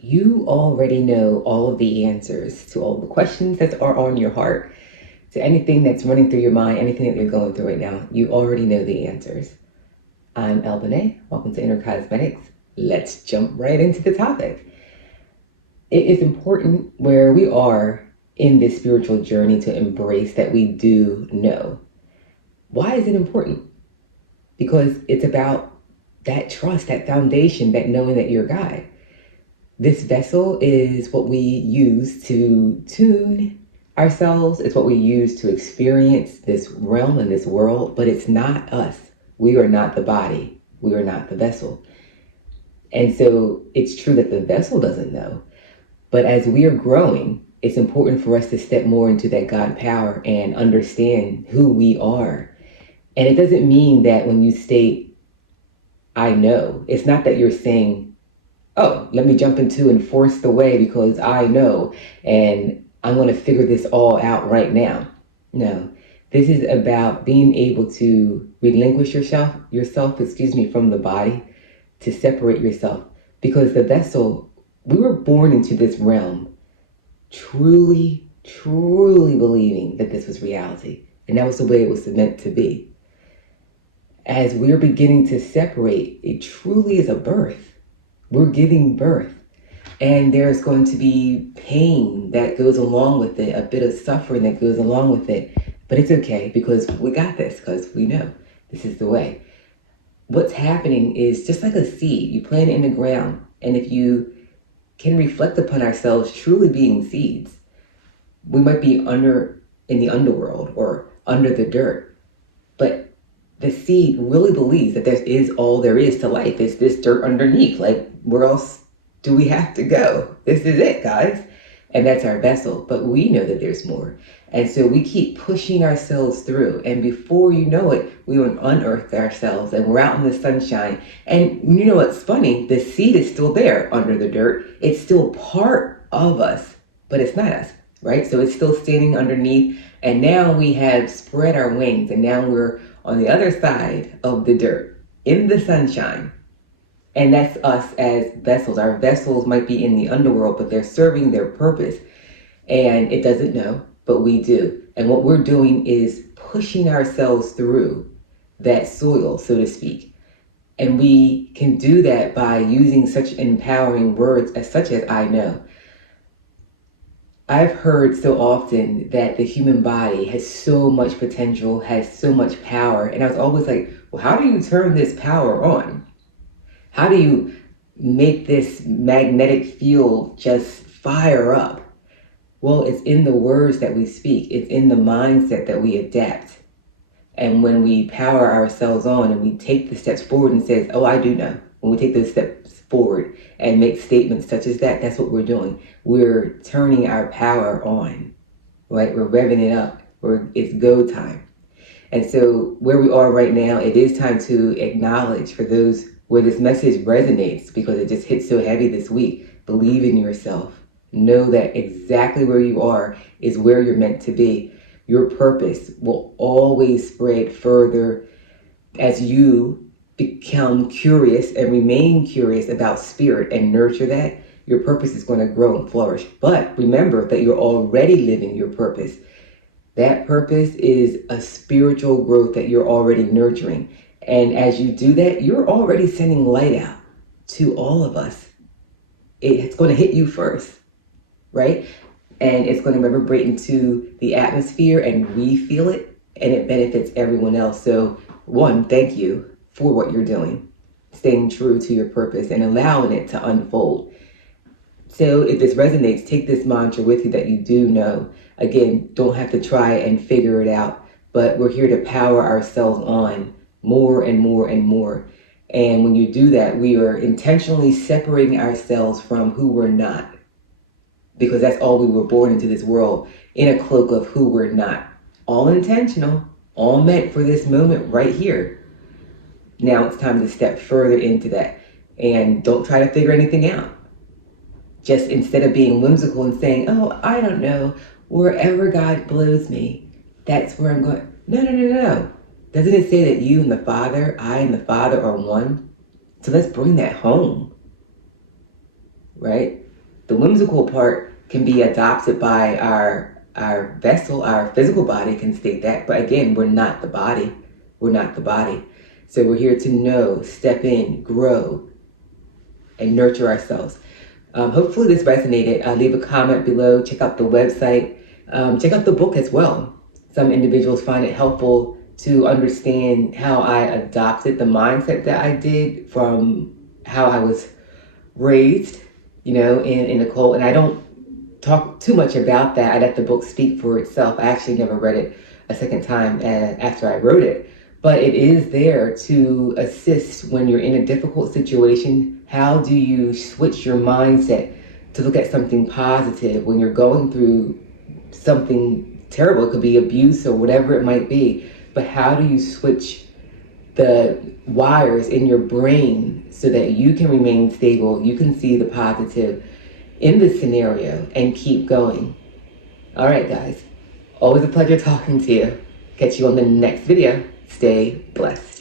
You already know all of the answers to all the questions that are on your heart, to anything that's running through your mind, anything that you're going through right now. You already know the answers. I'm ELLE. Welcome to Inner Cosmetics. Let's jump right into the topic. It is important where we are in this spiritual journey to embrace that we do know. Why is it important? Because it's about that trust, that foundation, that knowing that you're God. This vessel is what we use to tune ourselves. It's what we use to experience this realm and this world, but it's not us. We are not the body. We are not the vessel. And so it's true that the vessel doesn't know. But as we are growing, it's important for us to step more into that God power and understand who we are. And it doesn't mean that when you state, I know, it's not that you're saying, oh, let me jump into and force the way because I know and I'm going to figure this all out right now. No, this is about being able to relinquish yourself, from the body, to separate yourself, because the vessel, we were born into this realm truly, truly believing that this was reality. And that was the way it was meant to be. As we're beginning to separate, it truly is a birth. We're giving birth. And there's going to be pain that goes along with it, a bit of suffering that goes along with it. But it's okay because we got this, because we know this is the way. What's happening is just like a seed. You plant it in the ground. And if you can reflect upon ourselves truly being seeds, we might be in the underworld or under the dirt. But the seed really believes that this is all there is to life. It's this dirt underneath. Like, where else do we have to go? This is it, guys. And that's our vessel. But we know that there's more. And so we keep pushing ourselves through. And before you know it, we unearth ourselves and we're out in the sunshine. And you know what's funny? The seed is still there under the dirt. It's still part of us, but it's not us, right? So it's still standing underneath. And now we have spread our wings. And now we're on the other side of the dirt, in the sunshine. And that's us as vessels. Our vessels might be in the underworld, but they're serving their purpose. And it doesn't know, but we do. And what we're doing is pushing ourselves through that soil, so to speak. And we can do that by using such empowering words such as I know. I've heard so often that the human body has so much potential, has so much power. And I was always like, well, how do you turn this power on? How do you make this magnetic field just fire up? Well, it's in the words that we speak. It's in the mindset that we adapt. And when we power ourselves on and we take the steps forward and says, oh, I do know. When we take those steps forward and make statements such as that, that's what we're doing. We're turning our power on, right? We're revving it up. It's go time. And so where we are right now, it is time to acknowledge for those where this message resonates, because it just hits so heavy this week. Believe in yourself. Know that exactly where you are is where you're meant to be. Your purpose will always spread further as you become curious and remain curious about spirit and nurture that. Your purpose is going to grow and flourish. But remember that you're already living your purpose. That purpose is a spiritual growth that you're already nurturing. And as you do that, you're already sending light out to all of us. It's going to hit you first, right? And it's going to reverberate into the atmosphere and we feel it, and it benefits everyone else. So one, thank you for what you're doing, staying true to your purpose and allowing it to unfold. So if this resonates, take this mantra with you that you do know. Again, don't have to try and figure it out, but we're here to power ourselves on more and more and more. And when you do that, we are intentionally separating ourselves from who we're not, because that's all we were born into this world, in a cloak of who we're not. All intentional, all meant for this moment right here. Now it's time to step further into that. And don't try to figure anything out. Just instead of being whimsical and saying, oh, I don't know, wherever God blows me, that's where I'm going. No. Doesn't it say that you and the Father, I and the Father are one? So let's bring that home, right? The whimsical part can be adopted by our vessel, our physical body can state that. But again, we're not the body. We're not the body. So we're here to know, step in, grow, and nurture ourselves. Hopefully this resonated. Leave a comment below. Check out the website. Check out the book as well. Some individuals find it helpful to understand how I adopted the mindset that I did from how I was raised, in a cult. And I don't talk too much about that. I let the book speak for itself. I actually never read it a second time after I wrote it. But it is there to assist when you're in a difficult situation. How do you switch your mindset to look at something positive when you're going through something terrible? It could be abuse or whatever it might be. But how do you switch the wires in your brain so that you can remain stable, you can see the positive in this scenario and keep going? All right, guys. Always a pleasure talking to you. Catch you on the next video. Stay blessed.